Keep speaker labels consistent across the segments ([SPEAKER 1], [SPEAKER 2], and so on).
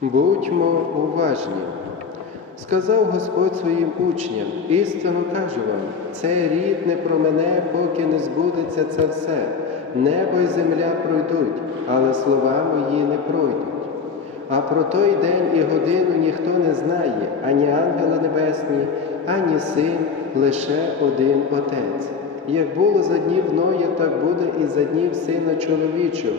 [SPEAKER 1] Будьмо уважні. Сказав Господь своїм учням, істинно кажу вам, цей рід не промене, поки не збудеться це все. Небо й земля пройдуть, але слова мої не пройдуть. А про той день і годину ніхто не знає, ані ангели небесні, ані син, лише один Отець. Як було за днів Ноя, так буде і за днів Сина чоловічого.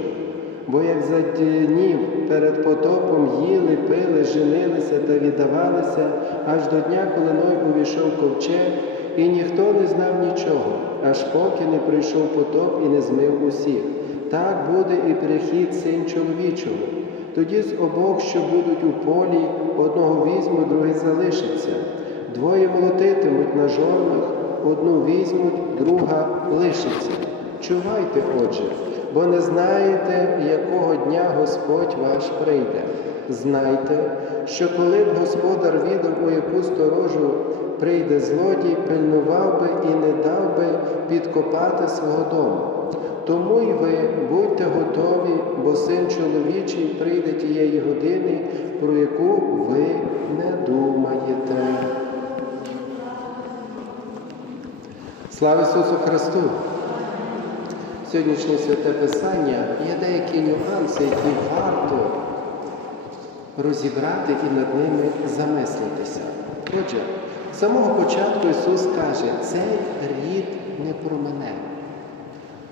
[SPEAKER 1] Бо як за днів перед потопом їли, пили, женилися та віддавалися, аж до дня, коли Ной увійшов ковчег, і ніхто не знав нічого, аж поки не прийшов потоп і не змив усіх. Так буде і прихід син чоловічого. Тоді з обох, що будуть у полі, одного візьмуть, другий залишиться. Двоє молотитимуть на жорнах, одну візьмуть, друга лишиться. Чувайте, отже, бо не знаєте, якого дня Господь ваш прийде. Знайте, що коли б господар відав, у яку сторожу прийде злодій, пильнував би і не дав би підкопати свого дому. Тому й ви будьте готові, бо син чоловічий прийде тієї години, про яку ви не думаєте. Слава Ісусу Христу! Сьогоднішнє святе Писання є деякі нюанси, які варто розібрати і над ними замислитися. Отже, з самого початку Ісус каже, цей рід не про мене.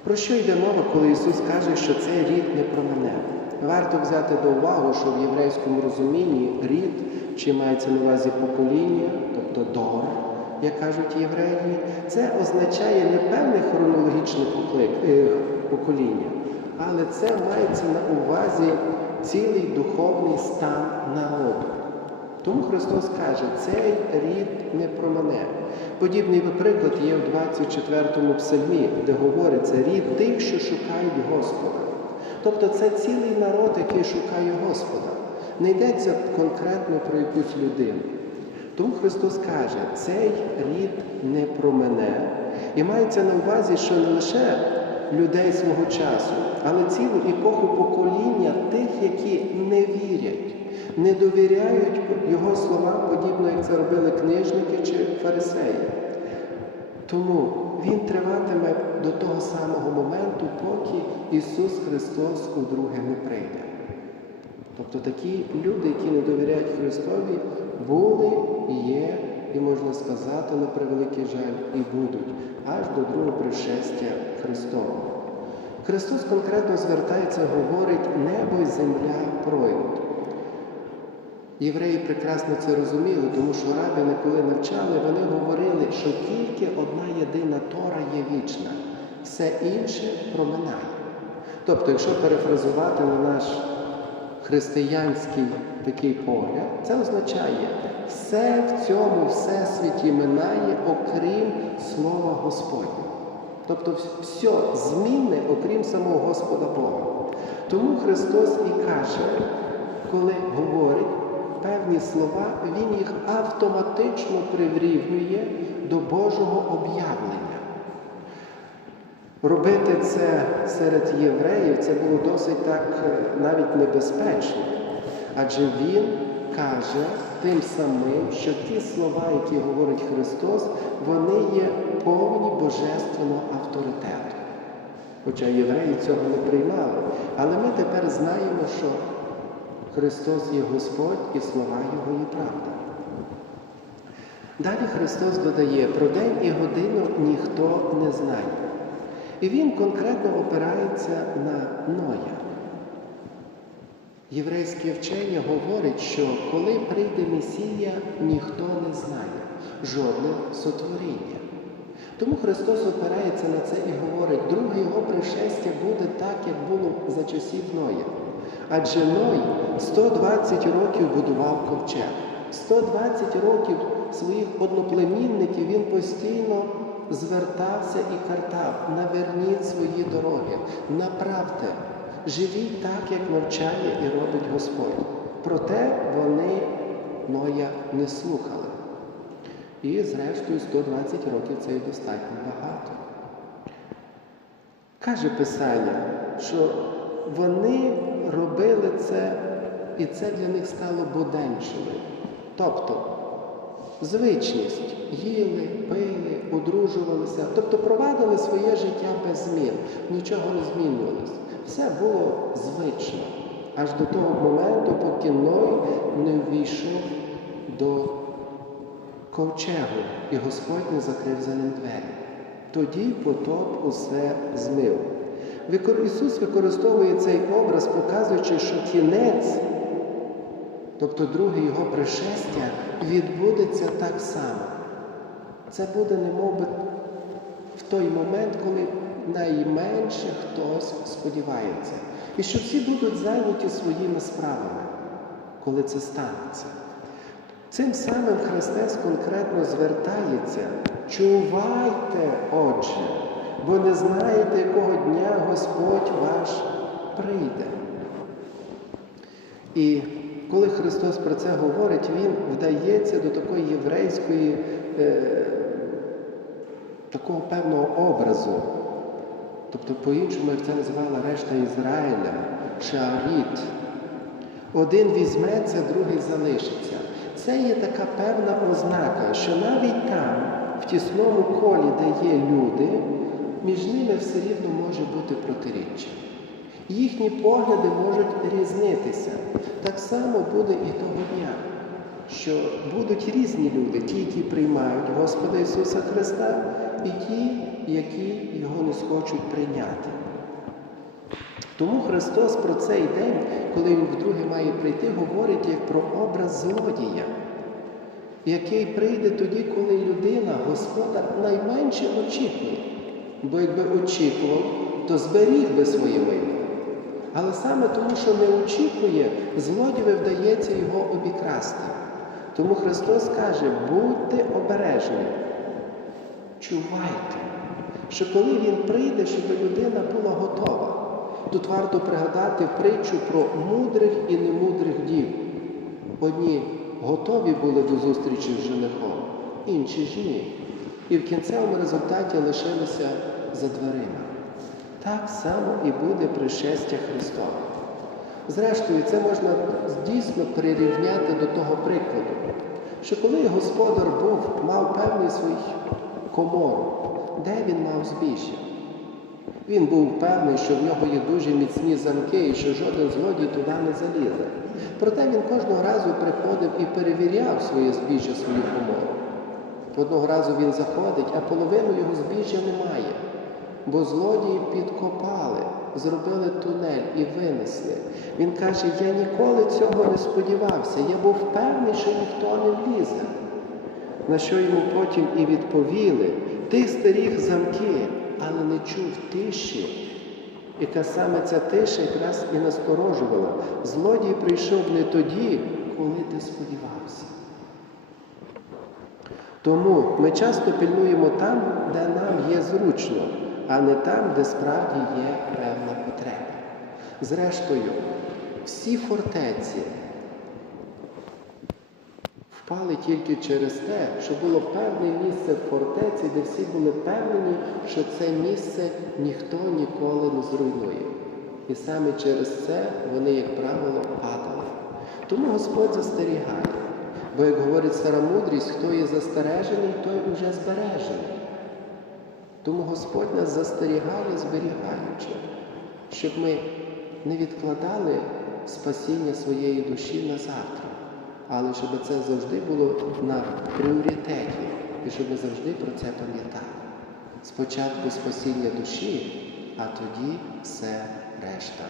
[SPEAKER 1] Про що йде мова, коли Ісус каже, що цей рід не про мене? Варто взяти до уваги, що в єврейському розумінні рід, чи мається на увазі покоління, тобто дор, як кажуть євреї, це означає не певне хронологічне покоління, але це мається на увазі цілий духовний стан народу. Тому Христос каже, цей рід не про мене. Подібний приклад є в 24 му псальмі, де говориться рід тих, що шукають Господа. Тобто це цілий народ, який шукає Господа. Не йдеться конкретно про якусь людину. Тому Христос каже, цей рід не про мене. І мається на увазі, що не лише людей свого часу, але цілу епоху покоління тих, які не вірять, не довіряють Його словам, подібно як це робили книжники чи фарисеї. Тому він триватиме до того самого моменту, поки Ісус Христос удруге не прийде. Тобто такі люди, які не довіряють Христові, були, є, і можна сказати, на превеликий жаль, і будуть аж до другого пришестя Христового. Христос конкретно звертається, говорить, небо і земля пройдуть. Євреї прекрасно це розуміли, тому що рабини, коли навчали, вони говорили, що тільки одна єдина Тора є вічна, все інше проминає. Тобто, якщо перефразувати на наш християнський такий погляд, це означає, все в цьому всесвіті минає, окрім Слова Господня. Тобто все змінне, окрім самого Господа Бога. Тому Христос і каже, коли говорить певні слова, Він їх автоматично приврівнює до Божого об'явлення. Робити це серед євреїв це було досить так е, навіть небезпечно. Адже Він каже тим самим, що ті слова, які говорить Христос, вони є повні божественного авторитету. Хоча євреї цього не приймали. Але ми тепер знаємо, що Христос є Господь і слова Його є правда. Далі Христос додає, про день і годину ніхто не знає. І Він конкретно опирається на Ноя. Єврейське вчення говорить, що коли прийде Месія, ніхто не знає, жодне сотворіння. Тому Христос опирається на це і говорить, друге його пришестя буде так, як було за часів Ноя. Адже Ной 120 років будував ковчег. 120 років своїх одноплемінників він постійно звертався і картав, наверніть свої дороги, направте, живіть так, як навчає і робить Господь. Проте вони Ноя не слухали. І, зрештою, 120 років це і достатньо багато. Каже Писання, що вони робили це і це для них стало буденщиною. Тобто звичність їли, пили, одружувалися, тобто провадили своє життя без змін, нічого не змінювалося. Все було звично. Аж до того моменту, поки Ной не ввійшов до ковчегу, і Господь не закрив за ним двері. Тоді потоп усе змив. Ісус використовує цей образ, показуючи, що кінець, тобто друге Його пришестя, відбудеться так само. Це буде немовби в той момент, коли найменше хтось сподівається. І що всі будуть зайняті своїми справами, коли це станеться. Цим самим Христос конкретно звертається, чувайте, Отже, бо не знаєте, якого дня Господь ваш прийде. І коли Христос про це говорить, Він вдається до такої єврейської, е, такого певного образу. Тобто, по-іншому, як це називала решта Ізраїля, Шеаріт. Один візьметься, другий залишиться. Це є така певна ознака, що навіть там, в тісному колі, де є люди, між ними все рівно може бути протиріччя. Їхні погляди можуть різнитися. Так само буде і того дня, що будуть різні люди, ті, які приймають Господа Ісуса Христа, і ті, які його не схочуть прийняти. Тому Христос про цей день, коли Він вдруге має прийти, говорить як про образ злодія, який прийде тоді, коли людина, Господа, найменше очікує. Бо якби очікував, то зберіг би своє майно. Але саме тому, що не очікує, злодіві вдається його обікрасти. Тому Христос каже, будьте обережні, чувайте, що коли Він прийде, щоб людина була готова. Тут варто пригадати притчу про мудрих і немудрих дів. Одні готові були до зустрічі з женихом, інші ж ні. І в кінцевому результаті лишилися за дверима. Так само і буде пришестя Христова. Зрештою, це можна дійсно прирівняти до того прикладу, що коли господар був, мав певний свій комору, де він мав збіжжя. Він був впевнений, що в нього є дуже міцні замки і що жоден злодій туди не залізе. Проте він кожного разу приходив і перевіряв своє збіжжя, свою комору. Одного разу він заходить, а половину його збіжжя немає, бо злодії підкопали, зробили тунель і винесли. Він каже, я ніколи цього не сподівався, я був впевнений, що ніхто не влізе. На що йому потім і відповіли, ти старіх замки, але не чув тиші, яка саме ця тиша якраз і насторожувала. Злодій прийшов не тоді, коли ти сподівався. Тому ми часто пильнуємо там, де нам є зручно, а не там, де справді є певна потреба. Зрештою, всі фортеці впали тільки через те, що було певне місце в фортеці, де всі були певнені, що це місце ніхто ніколи не зруйнує. І саме через це вони, як правило, падали. Тому Господь застерігає. Бо, як говорить стара мудрість, хто є застережений, той уже збережений. Тому Господь нас застерігає, зберігаючи, щоб ми не відкладали спасіння своєї душі на завтра, але щоб це завжди було на пріоритеті і щоб ми завжди про це пам'ятали. Спочатку спасіння душі, а тоді все решта.